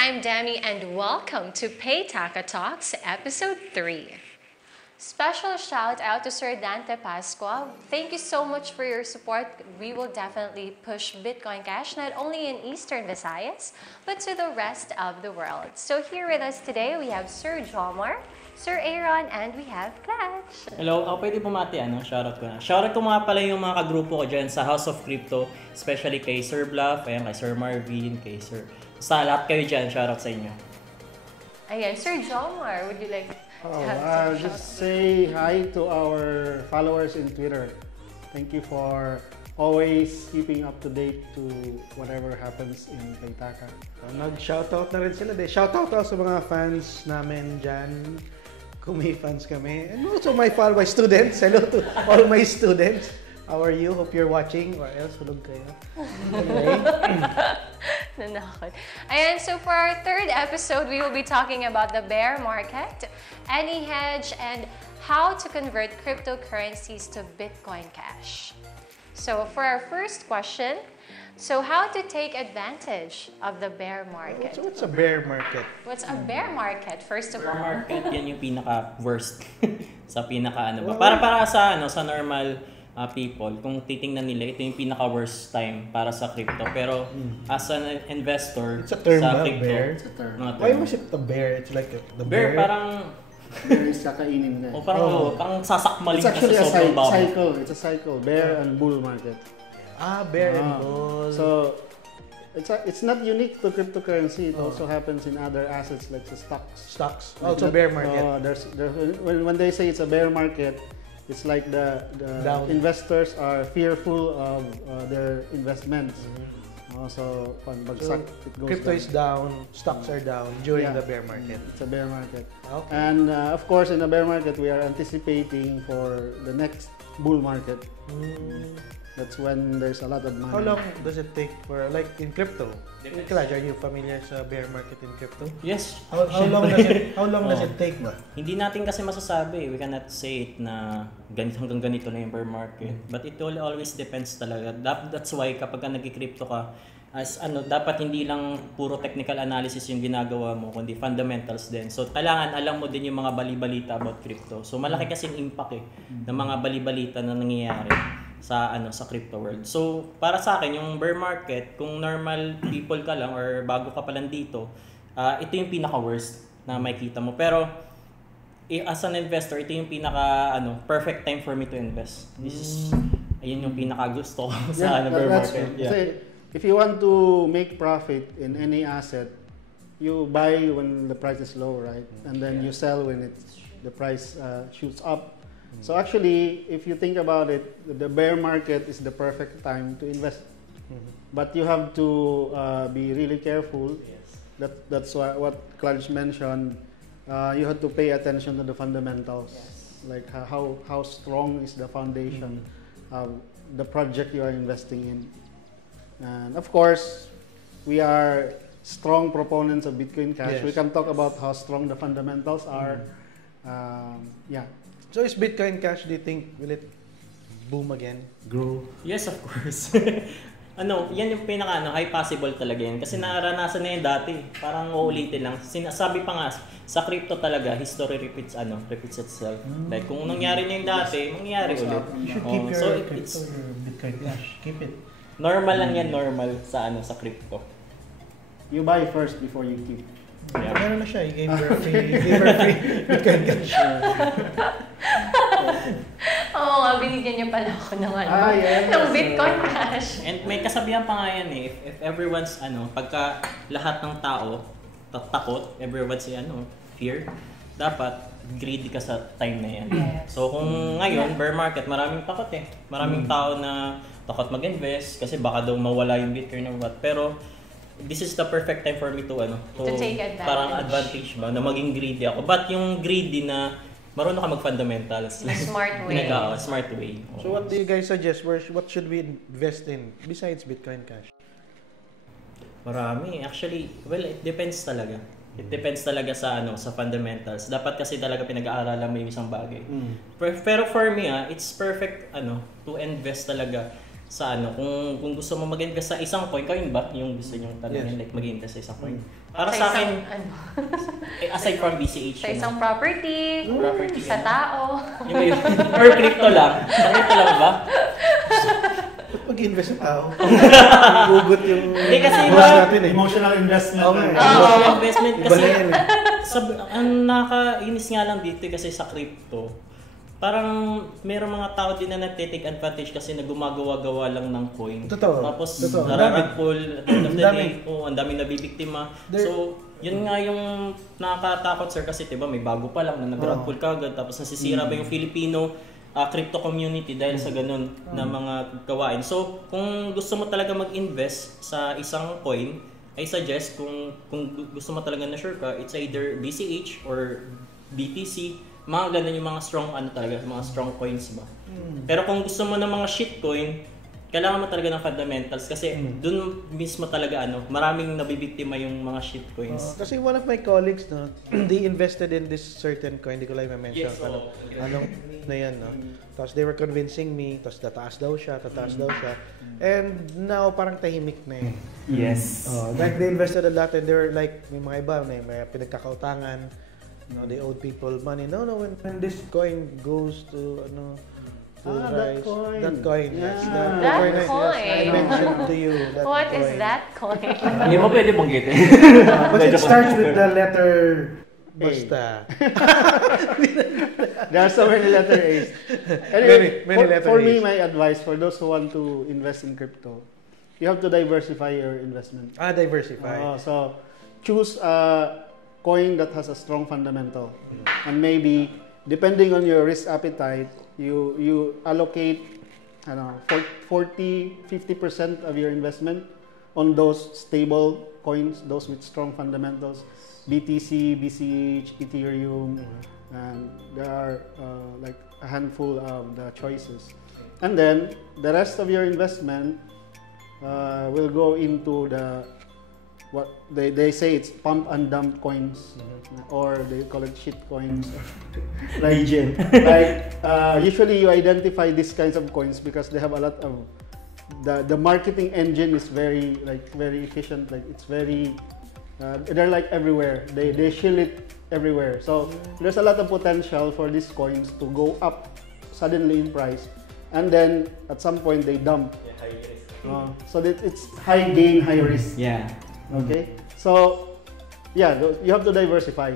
I'm Demi and welcome to Paytaca Talks Ep3. Special shout out to Sir Dante Pasqua. Thank you so much for your support. We will definitely push BitcoinCash not only in Eastern Visayas, but to the rest of the world. So here with us today, we have Sir Joemar, Sir Aaron, and we have Cladge. Hello, ako pwede bumati, shoutout ko na. Shoutout ko nga pala yung mga kagrupo ko dyan sa House of Crypto, especially kay Sir Bluff, ayan, kay Sir Marvin, kay Sir... Sa lahat kayo dyan, shoutout sa inyo. Ayan, Sir Joemar, would you like I'll just say hi to our followers in Twitter. Thank you for always keeping up to date to whatever happens in Paytaca. Nag-shoutout na rin sila. Shoutout ako sa mga fans namin dyan. Kung may fans kami. And also my students. Hello to all my students. How are you? Hope you're watching or else hulog kayo. Anyway. Nanakot. Ayan, so for our third episode, we will be talking about the bear market, Anyhedge, and how to convert cryptocurrencies to BitcoinCash. So for our first question, so how to take advantage of the bear market? What's a bear market? What's a bear market, first of all? Bear market, yan yung pinaka-worst. Sa pinaka-ano ba? Para sa normal people, kung titingnan nila, ito yung pinaka-worst time para sa crypto. Pero as an investor it's a term sa ba, crypto, bear? It's a term. Why was it the bear? It's like the bear. bear. Parang Bear is kakainin na. parang sasakmalin It's ka actually sa sobrang babo. cycle. It's a cycle. Bear and bull market. Bear and bull. So it's not unique to cryptocurrency. It also happens in other assets like the stocks. Also bear market. When they say it's a bear market, it's like the investors are fearful of their investments. So pag bagsak, it goes Crypto down. is down, stocks are down during the bear market. It's a bear market. Okay. And of course, in the bear market, we are anticipating for the next bull market. That's when there's a lot of money. How long does it take for, like in crypto? Cladge, are you familiar sa bear market in crypto? Yes. How long does it take ba? Hindi natin kasi masasabi. We cannot say it na hanggang ganito na yung bear market. But it will always depends talaga. That's why kapag nag-crypto ka, dapat hindi lang puro technical analysis yung ginagawa mo, kundi fundamentals din. So, kailangan alam mo din yung mga bali-balita about crypto. So, malaki kasi yung impact ng mga bali-balita na nangyayari sa crypto world. So, para sa akin, yung bear market, kung normal people ka lang or bago ka pa lang dito, ito yung pinaka-worst na makikita mo. Pero, as an investor, ito yung perfect time for me to invest. Ayun yung pinaka-gusto ko sa bear market. Yeah. If you want to make profit in any asset, you buy when the price is low, right? And then you sell when the price shoots up. So actually, if you think about it, the bear market is the perfect time to invest. But you have to be really careful. Yes. That's what Cladge mentioned. You have to pay attention to the fundamentals, like how strong is the foundation of the project you are investing in. And of course, we are strong proponents of BitcoinCash. Yes. We can talk about how strong the fundamentals are. So is BitcoinCash, do you think, will it boom again? Grow? Yes, of course. Yan yung high possible talaga yan. Kasi naranasan na yan dati. Parang uulitin lang. Sinasabi pa nga, sa crypto talaga, history repeats itself. Like, kung nangyari niya yung dati, mangyayari ulit. You should keep your BitcoinCash. Keep it. Normal lang yan, normal sa crypto. You buy first before you keep. Yeah. Meron na siya. You gave her free BitcoinCash. Oo nga, binigyan niyo pala ako ng ng BitcoinCash. And may kasabihan pa nga yan if everyone's pagka lahat ng tao takot, everyone's fear, dapat greedy ka sa time na yan. So kung ngayon, bear market, maraming takot Maraming tao na takot mag-invest kasi baka daw mawala yung Bitcoin or what. Pero this is the perfect time for me to take advantage. Parang advantage ba na maging greedy ako. But yung greedy na marunong ka mag-fundamentals. Smart way. Smart way. So what do you guys suggest? What should we invest in besides BitcoinCash? Marami. Actually, well, it depends talaga. It depends talaga sa sa fundamentals. Dapat kasi talaga pinag-aaralan mo yung isang bagay. Pero for me, it's perfect to invest talaga sa ano, kung gusto mo mag-invest sa isang coin ba yung gusto niyo talaga like mag-invest sa isang coin. Para sa akin, aside from BCH, sa isang property, sa ano? tao. Yung per crypto lang. Sa crypto lang ba? Pag-invest sa tao. Gugot yung Hindi kasi boss natin eh. Emotional investment. Okay. Emotional investment kasi Iba na yan eh. ang nakakainis nga lang dito kasi sa crypto, parang merong mga tao din na nagte-take advantage kasi na gumagawa-gawa lang ng coin. Totoo. Tapos Totoo. nararagpul at the end of the Dami. day, ang dami nabibiktima. So, yun nga yung nakakatakot sir kasi 'di ba may bago pa lang na nag-rugpull kagad tapos nasisira ba yung Filipino crypto community dahil sa ganun na mga gawain. So, kung gusto mo talaga mag-invest sa isang coin, I suggest kung gusto mo talaga na sure ka, it's either BCH or BTC. Mga ganun yung mga strong talaga, mga strong coins ba. Pero kung gusto mo ng mga shitcoin, kailangan mo talaga ng fundamentals kasi dun mismo talaga maraming nabibiktima yung mga shitcoins. Kasi one of my colleagues, no, they invested in this certain coin, hindi ko lang i-mention. Yes, Anong na yan, no? Tapos they were convincing me, tapos tataas daw siya. And now, parang tahimik na yun. Yes. Like they invested a lot and they were like, may mga iba, may pinagkakautangan. They owed people money. No, when this coin goes to, that coin. That coin, yes. Yeah. That coin, That yes, coin. I mentioned to you. That What coin. is that coin? Hindi mo pwede banggitin. But it starts with the letter basta. There are so many letter A's. Anyway, Many letter for me, A's. my advice for those who want to invest in crypto, you have to diversify your investment. Diversify. So, choose a coin that has a strong fundamental. And maybe, depending on your risk appetite, you allocate 40-50% of your investment on those stable coins, those with strong fundamentals. BTC, BCH, Ethereum, and there are like a handful of the choices. And then the rest of your investment will go into the what they say it's pump and dump coins, or they call it shit coins. Usually you identify these kinds of coins because they have a lot of the marketing engine is very efficient. Like it's very they're like everywhere. They shield it everywhere. So there's a lot of potential for these coins to go up suddenly in price, and then at some point they dump. So that it's high gain, high risk. Yeah. Okay. So yeah, you have to diversify.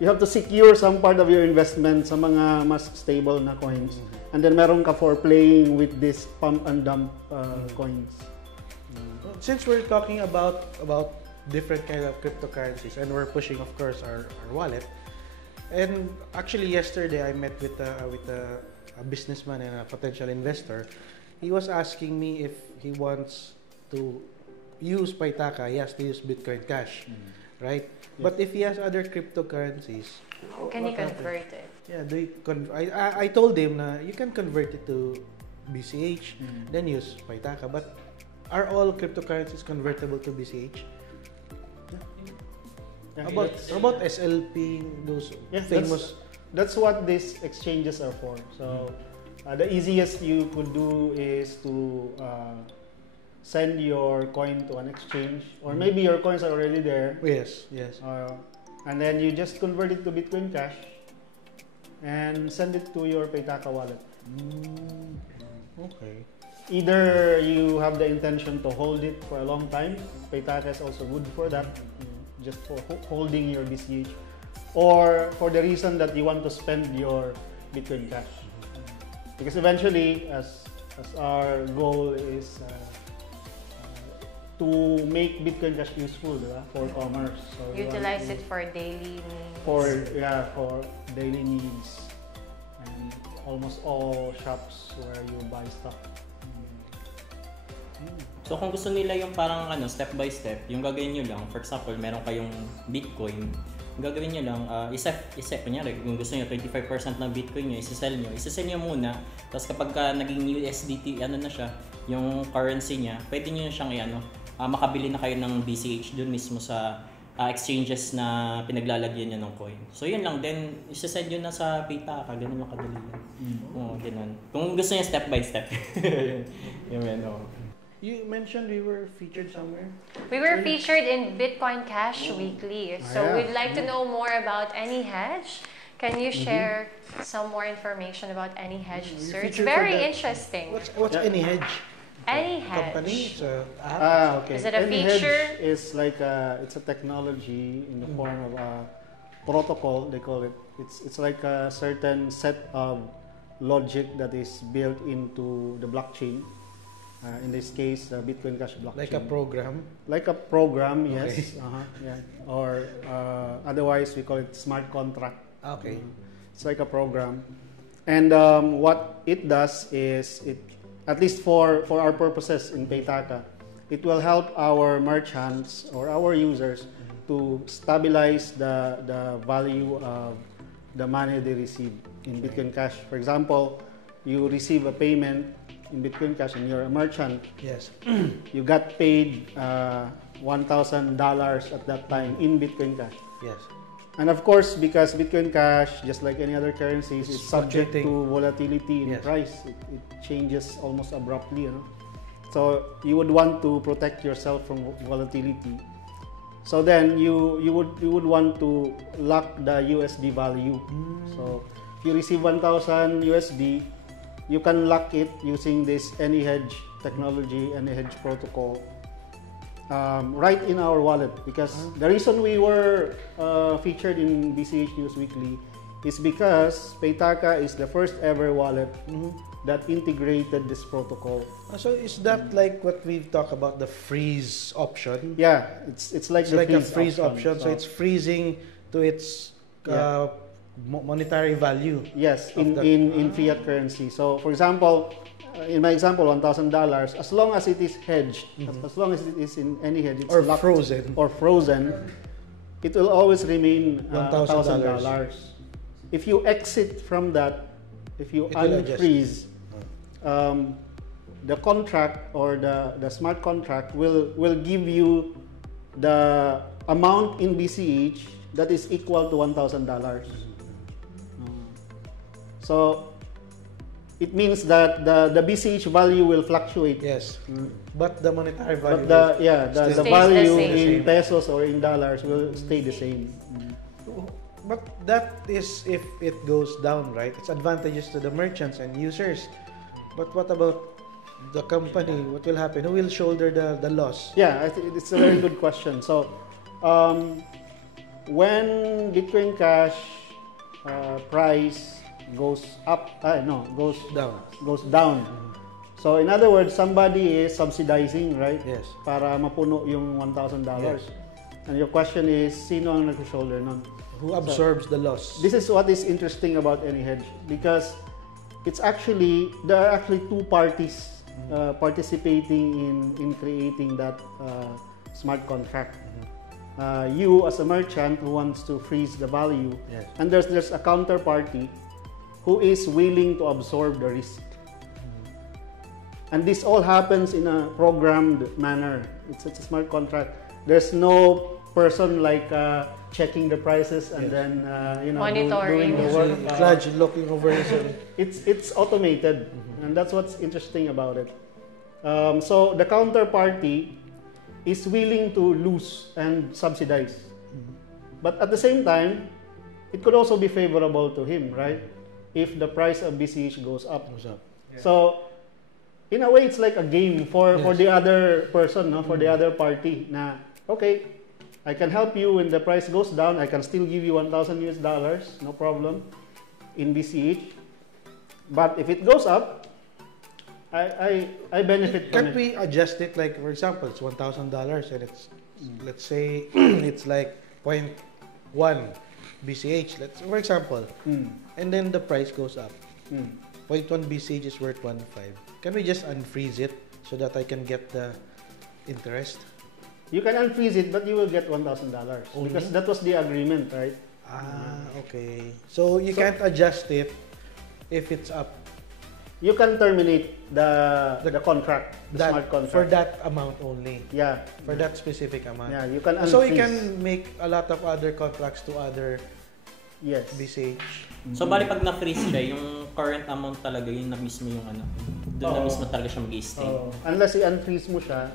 You have to secure some part of your investment sa mga mas stable na coins. And then meron ka for playing with this pump and dump coins. Since we're talking about different kind of cryptocurrencies and we're pushing, of course, our wallet. And actually, yesterday I met with a businessman and a potential investor. He was asking me if he wants to use Paytaca, he has to use BitcoinCash, right? Yes. But if he has other cryptocurrencies, Can you convert it? yeah, I told him na you can convert it to BCH, then use Paytaca. But are all cryptocurrencies convertible to BCH? Yeah, How about SLP, those famous? That's what these exchanges are for. So the easiest you could do is to send your coin to an exchange, or maybe your coins are already there. Yes. And then you just convert it to BitcoinCash and send it to your Paytaca wallet. Okay. Either you have the intention to hold it for a long time, Paytaca is also good for that, just for holding your BCH, or for the reason that you want to spend your BitcoinCash. Because eventually, as our goal is to make BitcoinCash useful for commerce. So Utilize it for daily needs. for daily needs, and almost all shops where you buy stuff. So kung gusto nila yung parang step by step, yung gagawin nyo lang, for example, meron kayong Bitcoin, yung gagawin nyo lang, isip kunyari, kung gusto nyo 25% ng Bitcoin nyo, isisell nyo muna, tapos kapag naging USDT, na siya, yung currency niya, pwede nyo na siyang makabili na kayo ng BCH dun mismo sa exchanges na pinaglalagyan niya ng coin. So yun lang, then isa-send yun na sa Paytaca, ganun lang kadali lang. Oo, ganun. Kung gusto niya step by step. Yun, You mentioned we were featured somewhere. We were featured in BitcoinCash Weekly. So yeah. we'd like to know more about Anyhedge. Can you share some more information about Anyhedge search? featured for Very that. interesting. What's Anyhedge? Anyhedge. Company? It's a app? Okay. Is it a Anyhedge feature? is like it's a technology in the form of a protocol. They call it. It's like a certain set of logic that is built into the blockchain. In this case, BitcoinCash blockchain. Like a program? Like a program, yes. Okay. Yeah. Or otherwise, we call it smart contract. Okay. It's like a program. And what it does is, at least for our purposes in Paytaca, it will help our merchants or our users to stabilize the value of the money they receive in BitcoinCash. For example, you receive a payment in BitcoinCash and you're a merchant. Yes. You got paid $1,000 at that time in BitcoinCash. Yes. And of course, because BitcoinCash, just like any other currencies, is subject to volatility in price. It changes almost abruptly, you know. So you would want to protect yourself from volatility. So then you would want to lock the USD value. So if you receive 1,000 USD, you can lock it using this Anyhedge technology, Anyhedge protocol, right in our wallet. Because the reason we were featured in BCH News Weekly is because Paytaca is the first ever wallet that integrated this protocol. So is that like what we've talked about, the freeze option? Yeah, it's like a freeze option. So it's freezing to its monetary value. Yes, in fiat currency. So for example, in my example, $1,000, as long as it is hedged, as long as it is in Anyhedge, it's or locked frozen, it will always remain $1,000. $1,000. If you exit from that, if you unfreeze, the contract or the smart contract will give you the amount in BCH that is equal to $1,000. So it means that the BCH value will fluctuate. Yes, but the monetary value. But the value the in pesos or in dollars will stay the same. But that is if it goes down, right? It's advantageous to the merchants and users. But what about the company? What will happen? Who will shoulder the loss? Yeah, I think it's a very good question. So when BitcoinCash price goes up, goes down. So in other words, somebody is subsidizing, right? Yes. Para mapuno yung $1,000. Yes. And your question is, sino ang nag-shoulder nun? Who absorbs the loss? This is what is interesting about Anyhedge, because there are actually two parties participating in creating that smart contract. You as a merchant who wants to freeze the value, and there's a counterparty who is willing to absorb the risk. And this all happens in a programmed manner. It's a smart contract. There's no person like checking the prices and then monitoring, doing the work. Cladge looking over his. It's automated, and that's what's interesting about it. So the counterparty is willing to lose and subsidize, but at the same time, it could also be favorable to him, right? If the price of BCH goes up. So in a way, it's like a game for the other person, no? For the other party. Na okay, I can help you when the price goes down. I can still give you $1,000, no problem, in BCH. But if it goes up, I benefit from it. Can't we adjust it? Like for example, it's $1,000 and it's let's say it's like 0.1 BCH. For example, and then the price goes up. 0.1 BCH is worth 1.5. Can we just unfreeze it so that I can get the interest? You can unfreeze it, but you will get $1,000 because that was the agreement, right? Okay. So you can't adjust it if it's up. you can terminate the contract, the smart contract. For that amount only. Yeah. For that specific amount. Yeah, you can unfreeze. So you can make a lot of other contracts to other BCH. So bali pag na-freeze siya, yung current amount talaga yun na mismo yung ano. Doon na mismo talaga siya mag-i-stay. Unless i-unfreeze mo siya,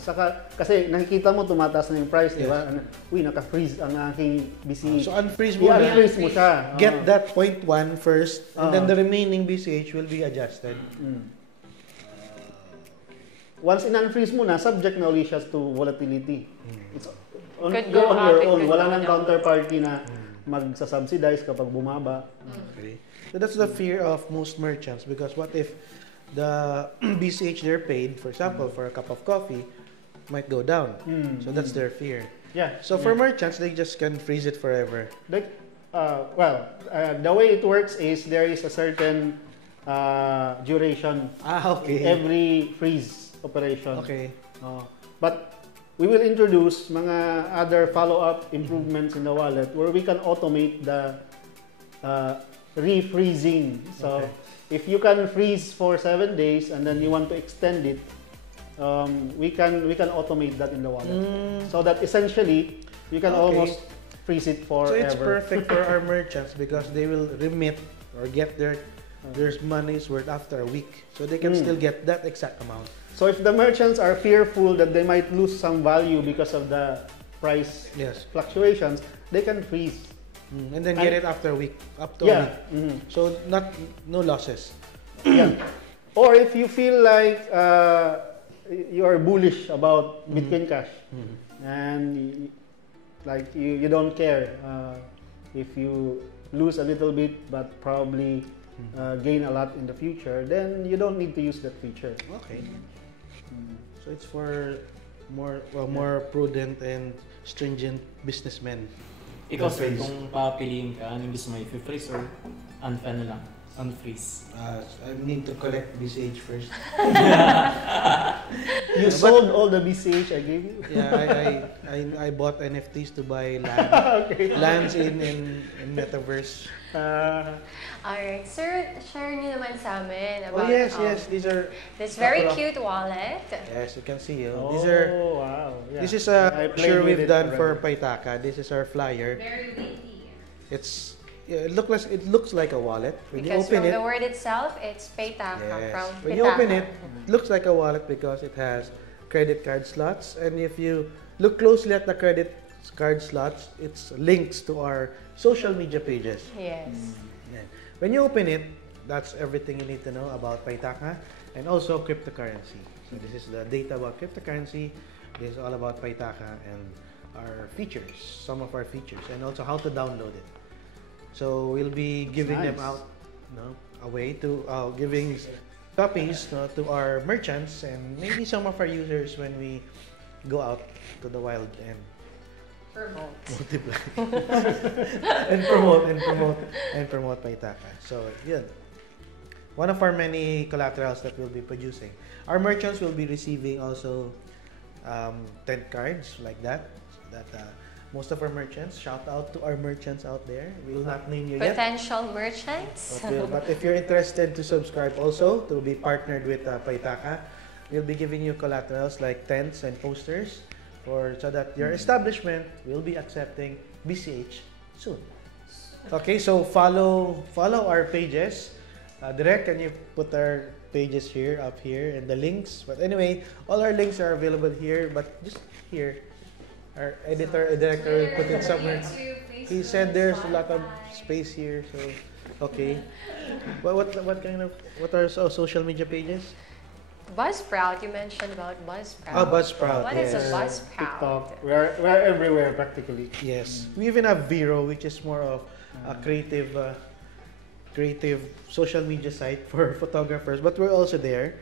kasi nakikita mo tumataas na yung price, di ba? Uy, naka-freeze ang aking BCH. So unfreeze mo i-unfreeze mo siya. Get that 0.1 first, and then the remaining BCH will be adjusted. Once in-unfreeze mo na, subject na ulit siya to volatility. It's on Could your go up, own. could Wala go nang down. counterparty na magsa-subsidize kapag bumaba. Okay. So that's the fear of most merchants, because what if the BCH they're paid, for example, for a cup of coffee, might go down. So that's their fear. Yeah. So for merchants, they just can freeze it forever. The way it works is there is a certain duration Okay. every freeze operation. Okay. But we will introduce mga other follow-up improvements in the wallet where we can automate the refreezing. So if you can freeze for 7 days and then you want to extend it, we can automate that in the wallet. So that essentially you can almost freeze it forever. So it's perfect for our merchants because they will remit or get their money's worth after a week. So they can still get that exact amount. So if the merchants are fearful that they might lose some value because of the price fluctuations, they can freeze. And then get it after a week, up to a week. So no losses. Or if you feel like you are bullish about BitcoinCash and like you don't care if you lose a little bit but probably gain a lot in the future, then you don't need to use that feature. Okay. So it's for more prudent and stringent businessmen. Ikaw sir, kung papiliin ka, anong gusto mo, i-freeze or unfreeze? I need to collect BCH first. You sold all the BCH I gave you? Yeah, I bought NFTs to buy land. Lands in Metaverse. Alright, sir, share niyo naman sa amin about yes, these are this very cute wallet. Yes, you can see. Wow. Yeah. This is I played sure with we've it done for already. Paytaca. This is our flyer. Very witty. It looks like a wallet. When Because you open from it, the word itself, it's Paytaca. From when you open Paytaca. it looks like a wallet because it has credit card slots, and if you look closely at the credit card slots, it's links to our social media pages. Yes. When you open it, that's everything you need to know about Paytaca and also cryptocurrency. So this is the data about cryptocurrency. This is all about Paytaca and our features, some of our features, and also how to download it. So we'll be giving them out, away to giving copies to our merchants and maybe some of our users when we go out to the wild and multiply and promote Paytaca. So yun. One of our many collaterals that we'll be producing. Our merchants will be receiving also 10 cards like that. Most of our merchants, shout out to our merchants out there. We will not name you yet. Potential merchants. But if you're interested to subscribe also to be partnered with Paytaca, we'll be giving you collaterals like tents and posters so that your establishment will be accepting BCH soon. Okay, so follow our pages. Direct, can you put our pages up here and the links? But anyway, all our links are available here, but just here. Our director will put it somewhere. He said there's a lot of space here, so okay. What are social media pages? Buzzsprout, you mentioned about Buzzsprout. Buzzsprout. What is a Buzzsprout? TikTok. We're everywhere practically. Yes. We even have Vero, which is more of a creative social media site for photographers, but we're also there.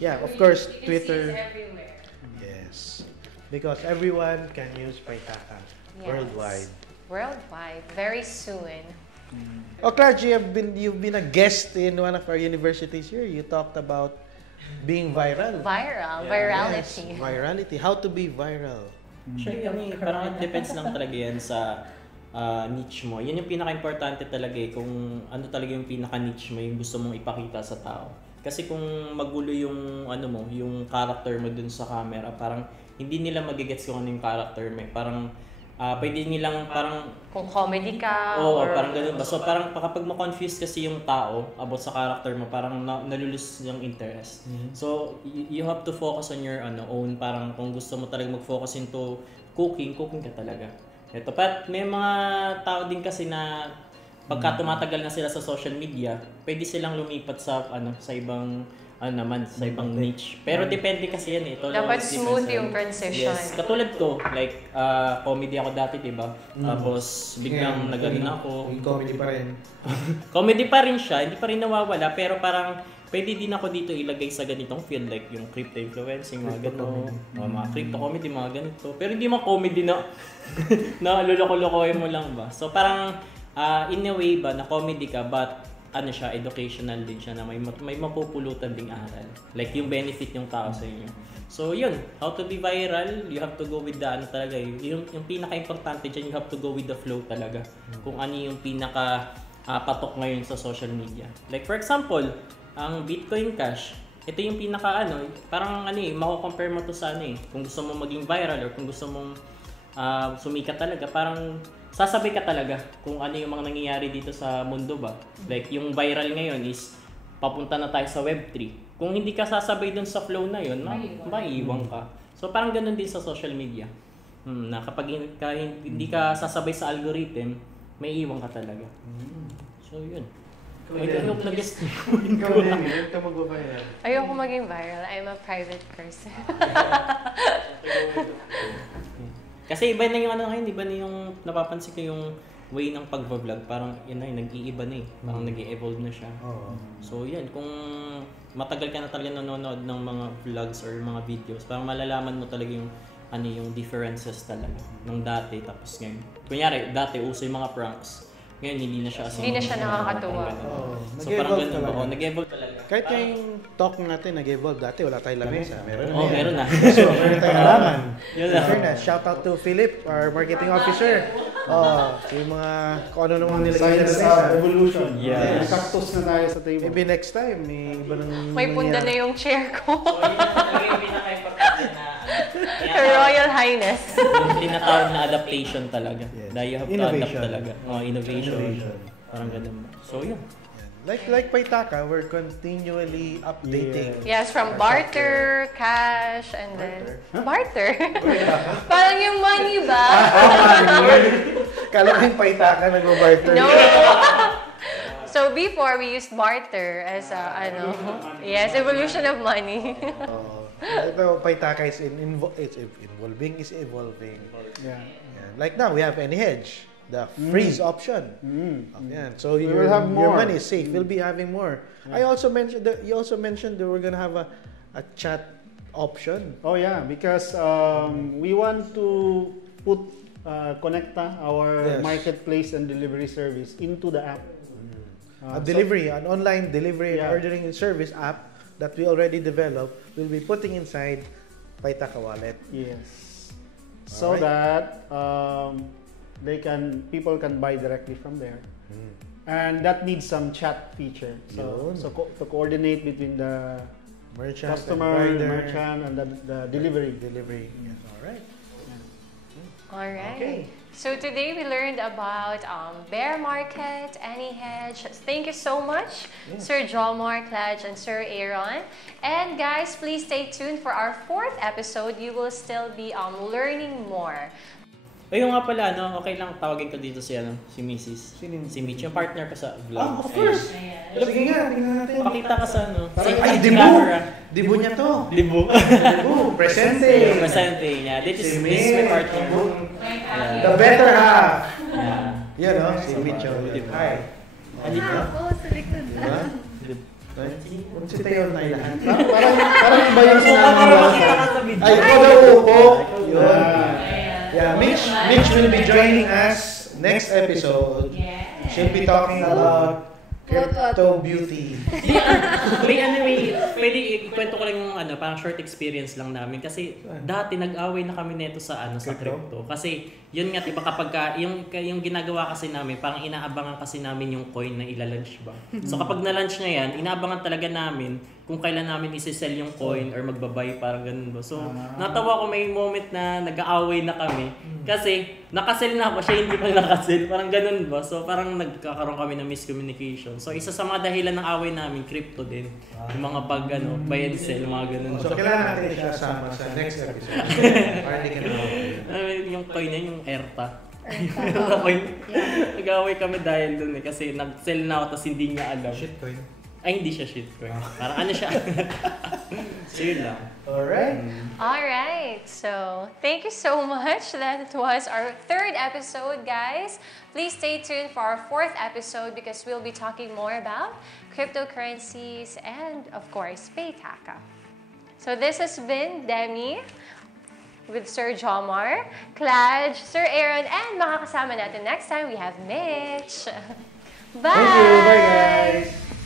Yeah, of course, Twitter. Everywhere. Yes. Because everyone can use Paytaca Yes. Worldwide, very soon. Cladge, you've been a guest in one of our universities here. You talked about being viral. Virality. Yes, virality. How to be viral. Actually, parang it depends lang talaga yan sa niche mo. Yan yung pinaka-importante talaga kung ano talaga yung pinaka-niche mo, yung gusto mong ipakita sa tao. Kasi kung magulo yung ano mo, yung character mo dun sa camera, parang hindi nila magigets kung ano yung character mo. Parang pwede nilang parang Kung comedy ka oo, or parang ganun ba. So parang kapag ma-confuse kasi yung tao about sa character mo, parang nalulus yung interest. So you have to focus on your own, parang kung gusto mo talaga mag-focus into cooking ka talaga. Ito, but may mga tao din kasi na pagka tumatagal na sila sa social media, pwede silang lumipat sa sa ibang sa ibang niche. Pero depende kasi yan eh. Ito dapat smooth depends yung transition. Yes, katulad ko, like comedy ako dati, 'di ba? Tapos biglang nagano na ako. Yung comedy pa rin. Comedy pa rin siya, hindi pa rin nawawala, pero parang pwede din ako dito ilagay sa ganitong field like yung crypto influencing, mga ganito, mga crypto comedy, mga ganito. Pero hindi mo comedy na na loloko-lokohin mo lang ba. So parang in a way ba na comedy ka but siya, educational din siya na may mapupulutan ding aral. Like yung benefit yung tao sa inyo. So yun, how to be viral, you have to go with the talaga. Yung pinaka-importante dyan, you have to go with the flow talaga. Kung ano yung pinaka-patok ngayon sa social media. Like for example, ang BitcoinCash, ito yung pinaka parang mako-compare mo to sa kung gusto mo maging viral or kung gusto mong sumikat talaga, parang sasabay ka talaga kung ano yung mga nangyayari dito sa mundo ba. Like yung viral ngayon is papunta na tayo sa Web3. Kung hindi ka sasabay dun sa flow na yun, maiiwan ka. So parang ganun din sa social media. Na kapag hindi ka sasabay sa algorithm, may iwan ka talaga. So yun. Ikaw nag-guest. Ikaw din, ito mag-viral. Ayoko maging viral. I'm a private person. Kasi iba na yung ngayon, iba na yung napapansin ko yung way ng pag-vlog, parang nag-iiba na eh. Parang nag-i-evolve na siya. So yan, kung matagal ka na talaga nanonood ng mga vlogs or mga videos, parang malalaman mo talaga yung yung differences talaga ng dati tapos ngayon. Kunyari, dati uso yung mga pranks. Ngayon hindi na siya Hindi na siya nakakatuwa. So parang ganun, nag-evolve talaga. Kahit yung talk natin nag-evolve dati, wala tayong lamesa. Meron na. Meron na. So, meron tayong alaman. Yun na. Fairness, shout out to Philip, our marketing officer. Yung mga, kung ano naman nilagay sa Science lamesa. evolution. Yes. Cactus na tayo sa table. Maybe next time, may iba nang May punda na yung chair ko. So yun talaga yung pinaka-importante na Her Royal Highness. yung tinatawag na adaptation talaga. Yes. Dahil you have to Innovation. adapt talaga. Innovation. Parang ganun ba. So yun. Like Paytaca, we're continually updating. Yes, from barter, cash, and then barter. Parang yung money ba? Kala ko yung Paytaca nag-barter. No. So before we used barter as yes, evolution of money. Ito, Paytaca is evolving. Yeah. Like now, we have Anyhedge, the freeze option. Yeah. So We your will have more. money is safe. We'll be having more. I also mentioned that you also mentioned that we're gonna have a chat option. Oh yeah, because we want to put Connecta, our Yes. marketplace and delivery service, into the app. An online delivery and Yeah. ordering service app that we already developed. We'll be putting inside Paytaca wallet. Yes. So Alright. that people can buy directly from there. And that needs some chat feature. So, Yun. to coordinate between the Merchant, customer, and rider. merchant, and the delivery. Yes. All right. All right. Okay. So today we learned about bear market, Anyhedge. Thank you so much, Sir Joemar, Cladge, and Sir Aaron. And guys, please stay tuned for our 4th episode. You will still be learning more. Ayun nga pala, okay lang tawagin ko dito si Mrs. Sino? Si Mitch, yung partner ko sa vlog. Of course. Sige nga, tingnan natin. Pakita ka sa Ay, Dibu! Dibu niya to. Dibu. Dibu, presente. Presente niya. This is my partner. The better half. Yeah. Yan o, si Mitch. Hi. Andito. Diba? Si Teo na ilahan. Parang iba yung sinabi mo. Ay, ikaw daw upo. Yun. Yeah, Mitch will be joining us next episode. She'll be talking about crypto beauty. Pwede ikwento ko lang yung parang short experience lang namin kasi dati nag-away na kami neto sa sa crypto. Kasi yun nga diba kapag yung ginagawa kasi namin, parang inaabangan kasi namin yung coin na ilalunch ba. So kapag na-launch na yan, inaabangan talaga namin kung kailan namin isi-sell yung coin or magbabay, parang ganun ba. So, natawa ko may moment na nag-aaway na kami. Kasi, nakasell na ako, siya hindi pa nakasell. Parang ganun ba. So, parang nagkakaroon kami ng miscommunication. So, isa sa mga dahilan ng away namin, crypto din. Yung mga pag, buy and sell, mga ganun. So, kailangan natin siya sama sa next episode. Para hindi ka yung coin niya, yung ERTA. Yeah. Nag-away kami dahil dun kasi nag-sell na ako tapos hindi niya alam. Shitcoin. Ay, hindi siya shitcoin. Parang ano siya. So, yun lang. Alright, so thank you so much. That was our 3rd episode, guys. Please stay tuned for our 4th episode because we'll be talking more about cryptocurrencies and, of course, Paytaca. So this has been Demi with Sir Joemar, Cladge, Sir Aaron, and makakasama natin next time we have Mitch. Bye! Thank you. Bye, guys.